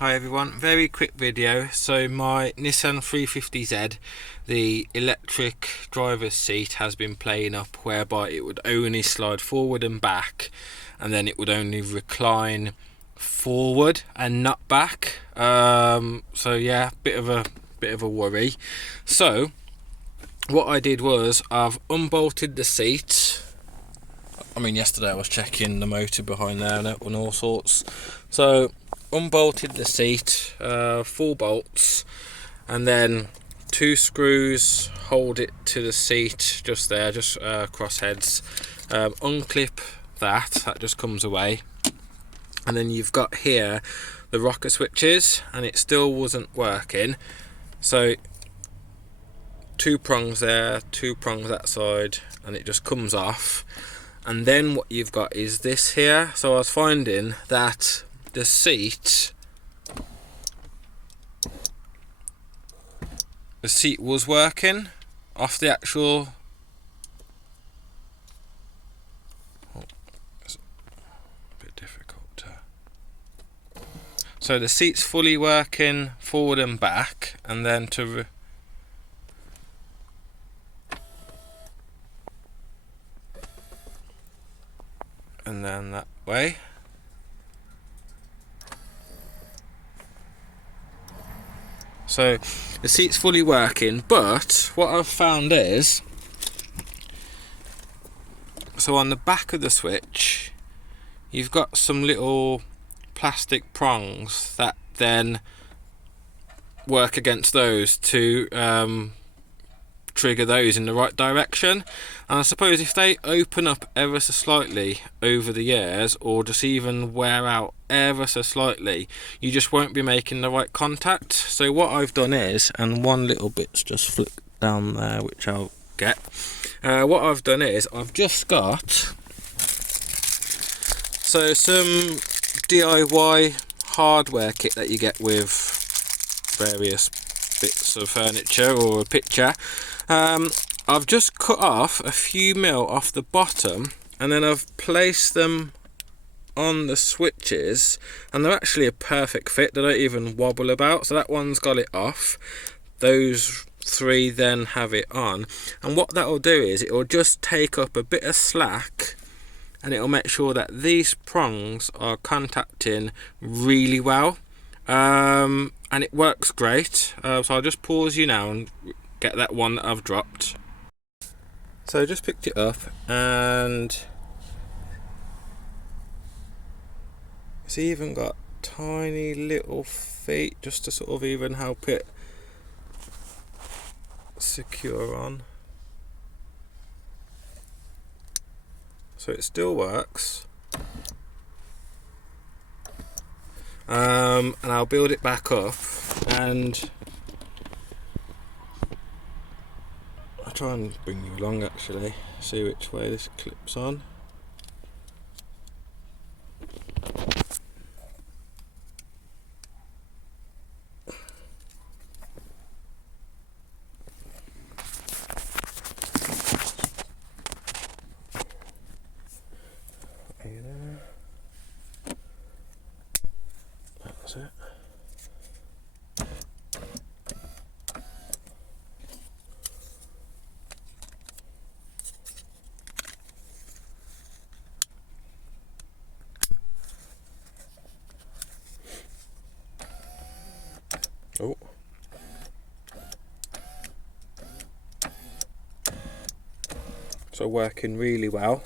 Hi everyone, very quick video. So my Nissan 350z, the electric driver's seat has been playing up whereby it would only slide forward and back, and then it would only recline forward and not back. So yeah, bit of a worry. So what I did was I've unbolted the seat. I mean, yesterday I was checking the motor behind there and all sorts. So unbolted the seat, 4 bolts, and then 2 screws hold it to the seat just there, just cross heads. Unclip that just comes away, and then you've got here the rocker switches, and it still wasn't working. So 2 prongs there, 2 prongs that side, and it just comes off. And then what you've got is this here. So I was finding that the seat was working off the actual, it's a bit difficult to, so the seat's fully working forward and back, and then and then that way. So the seat's fully working, but what I've found is, so on the back of the switch you've got some little plastic prongs that then work against those to trigger those in the right direction. And I suppose if they open up ever so slightly over the years, or just even wear out ever so slightly, you just won't be making the right contact. So what I've done is, and one little bit's just flicked down there which I'll get, what I've done is I've just got some DIY hardware kit that you get with various bits of furniture or a picture. I've just cut off a few mil off the bottom, and then I've placed them on the switches, and they're actually a perfect fit. They don't even wobble about. So that one's got it off, those 3 then have it on, and what that will do is it will just take up a bit of slack, and it will make sure that these prongs are contacting really well, and it works great. So I'll just pause you now and get that one that I've dropped. So I just picked it up, and it's even got tiny little feet just to sort of even help it secure on. So it still works. And I'll build it back up, and I'll try and bring you along actually, see which way this clips on. That's it. Oh. So working really well.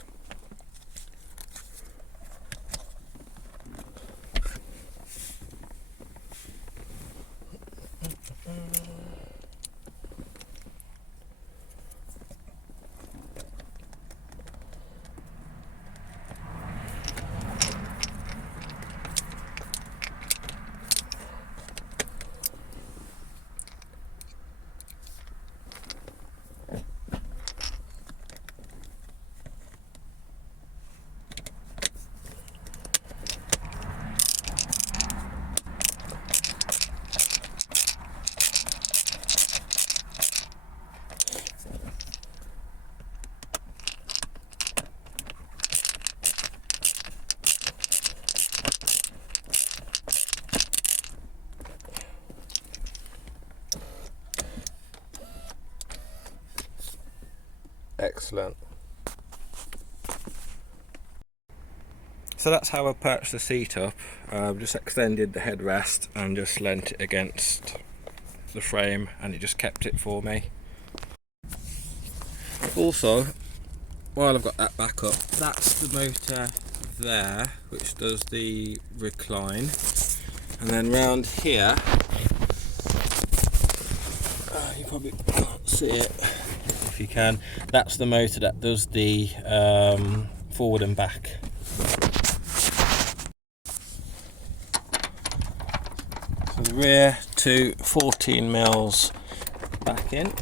Excellent. So that's how I perched the seat up. I've just extended the headrest and just leant it against the frame, and it just kept it for me. Also, while I've got that back up, that's the motor there which does the recline, and then round here, you probably can't see it, if you can, that's the motor that does the forward and back. So the rear to 14 mils back in.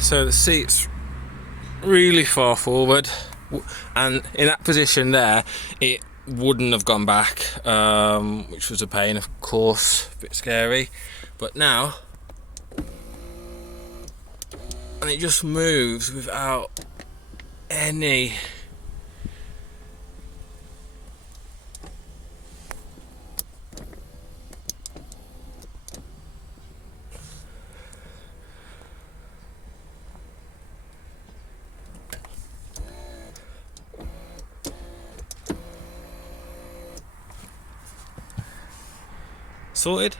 So the seat's really far forward, and in that position there it wouldn't have gone back, which was a pain, of course, a bit scary. But now, and it just moves without any sorted.